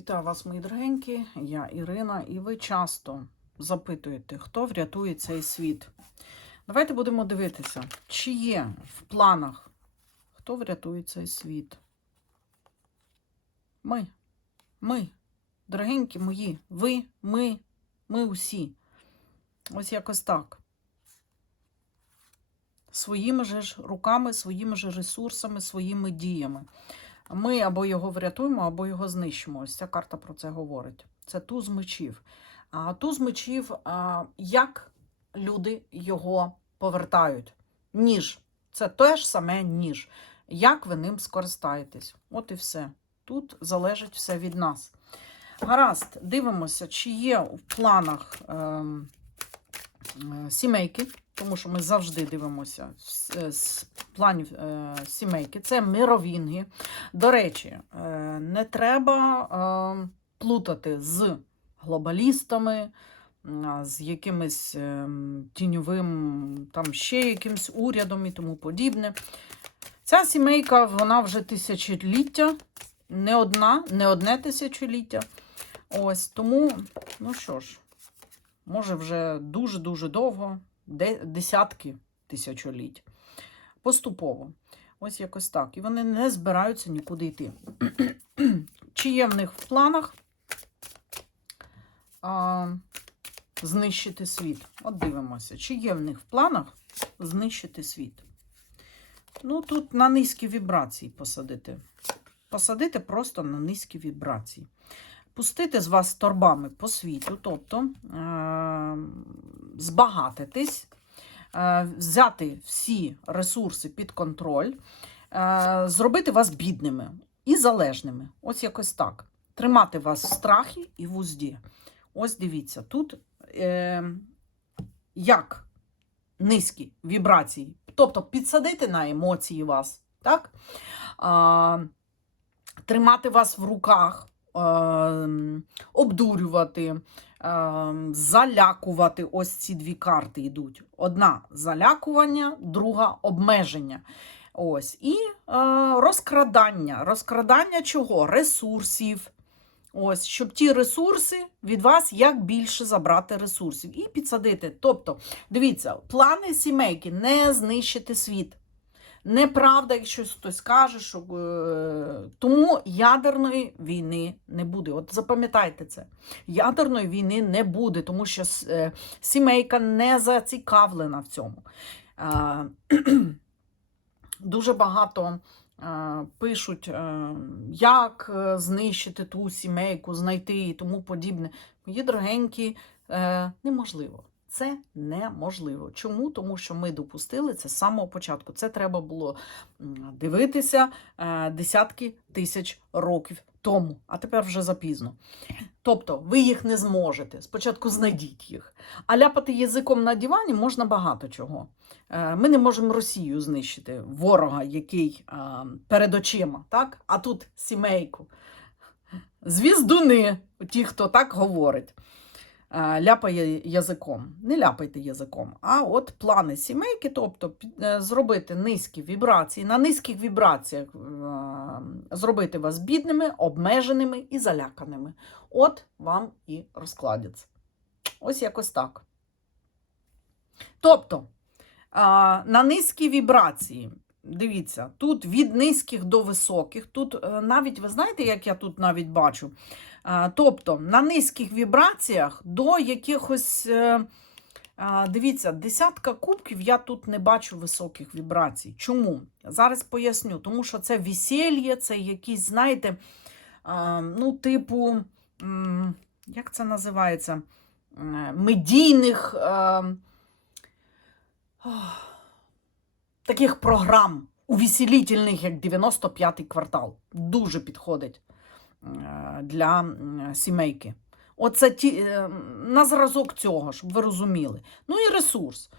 Вітаю вас, мої дорогенькі, я Ірина, і ви часто запитуєте, хто врятує цей світ. Давайте будемо дивитися, чи є в планах, хто врятує цей світ. Ми. Ми. Дорогенькі мої, ви, ми, ми усі. Ось якось так. Своїми ж руками, своїми ж ресурсами, своїми діями. Ми або його врятуємо, або його знищимо. Ось ця карта про це говорить. Це туз мечів. А туз мечів, як люди його повертають? Ніж. Це те ж саме ніж. Як ви ним скористаєтесь? От і все. Тут залежить все від нас. Гаразд, дивимося, чи є в планах е, сімейки, тому що ми завжди дивимося з, е, планів е, сімейки. Це мировінги. До речі, е, не треба е, плутати з глобалістами, з якимось е, тіньовим, там ще якимсь урядом і тому подібне. Ця сімейка, вона вже тисячоліття, не одна, не одне тисячоліття. Ось тому, ну що ж, може вже дуже-дуже довго, десятки тисячоліть. Поступово. Ось якось так. І вони не збираються нікуди йти. Чи є в них в планах а, знищити світ? От дивимося, чи є в них в планах знищити світ? Ну, тут на низькі вібрації посадити. Посадити просто на низькі вібрації. Пустити з вас торбами по світу, тобто е- збагатитись, е- взяти всі ресурси під контроль, е- зробити вас бідними і залежними. Ось якось так. Тримати вас в страхі і в узді. Ось дивіться, тут е- як низькі вібрації, тобто підсадити на емоції вас, так? А, тримати вас в руках, обдурювати, е, залякувати. Ось ці дві карти йдуть. Одна залякування, друга обмеження. Ось. І е, розкрадання. Розкрадання чого? Ресурсів. Ось, щоб ті ресурси від вас як більше забрати ресурсів і підсадити. Тобто, дивіться, плани сімейки не знищити світ. Неправда, якщо хтось каже, що е, тому ядерної війни не буде. От запам'ятайте це. Ядерної війни не буде, тому що е, сімейка не зацікавлена в цьому. Е, дуже багато пишуть, як знищити ту сімейку, знайти і тому подібне. Мої дорогенькі, неможливо. Це неможливо. Чому? Тому що ми допустили це з самого початку. Це треба було дивитися е, десятки тисяч років тому, а тепер вже запізно. Тобто ви їх не зможете. Спочатку знайдіть їх. А ляпати язиком на дивані можна багато чого. Е, Ми не можемо Росію знищити, ворога, який е, перед очима, так? а тут сімейку. Звіздуни, ті, хто так говорить ляпає язиком. Не ляпайте язиком, а от плани сімейки, тобто е, зробити низькі вібрації, на низьких вібраціях е, зробити вас бідними, обмеженими і заляканими. От вам і розкладеться. Ось якось так. Тобто, на низькі вібрації. Дивіться, тут від низьких до високих, тут е, навіть, ви знаєте, як я тут навіть бачу, Тобто на низьких вібраціях до якихось, е, дивіться, десятка кубків я тут не бачу високих вібрацій. Чому? Зараз поясню. Тому що це весілля, це якісь, знаєте, ну, типу, як це називається? Медійних а, ох, таких програм увеселітельних, як 95-й квартал. Дуже підходить е, для сімейки. Оце ті, е, на зразок цього, щоб ви розуміли. Ну і ресурс.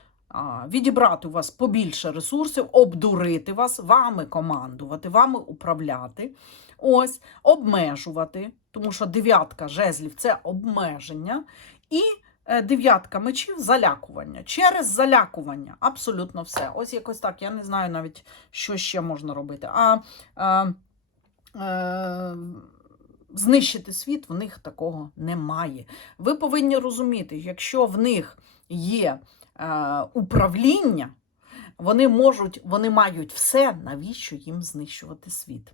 Відібрати у вас побільше ресурсів, обдурити вас, вами командувати, вами управляти, ось, обмежувати, тому що дев'ятка жезлів це обмеження, і е, дев'ятка мечів залякування. Через залякування абсолютно все. Ось якось так. Я не знаю навіть, що ще можна робити. А, а е, знищити світ, в них такого немає. Ви повинні розуміти, якщо в них є е, управління, вони можуть, вони мають все, навіщо їм знищувати світ.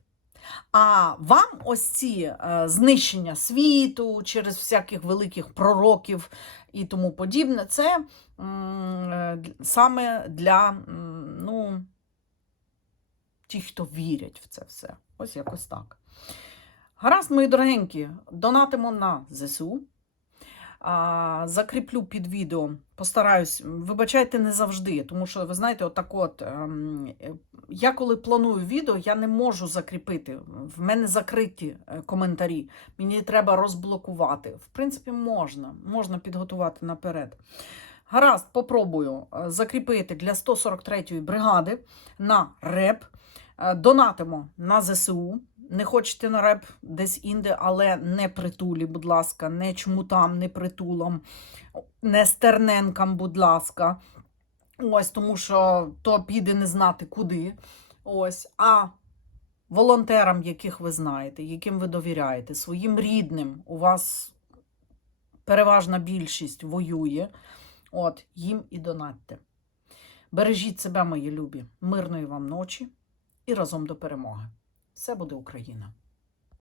А вам ось ці е, знищення світу через всяких великих пророків і тому подібне, це е, саме для ну, ті, хто вірять в це все. Ось якось так. Гаразд, мої дорогенькі, донатимо на ЗСУ. А, закріплю під відео. Постараюсь, вибачайте не завжди, тому що ви знаєте, отак от, ем, я коли планую відео, я не можу закріпити. В мене закриті е, коментарі. Мені треба розблокувати. В принципі, можна, можна підготувати наперед. Гаразд, попробую е, закріпити для 143-ї бригади на реп. Е, Донатимо на ЗСУ. Не хочете на реп десь інде, але не притулі, будь ласка, не чмутам, не притулам, не стерненкам, будь ласка. Ось, тому що то піде не знати куди. Ось, а волонтерам, яких ви знаєте, яким ви довіряєте, своїм рідним, у вас переважна більшість воює. От, їм і донатьте. Бережіть себе, мої любі, мирної вам ночі і разом до перемоги. Все буде Україна!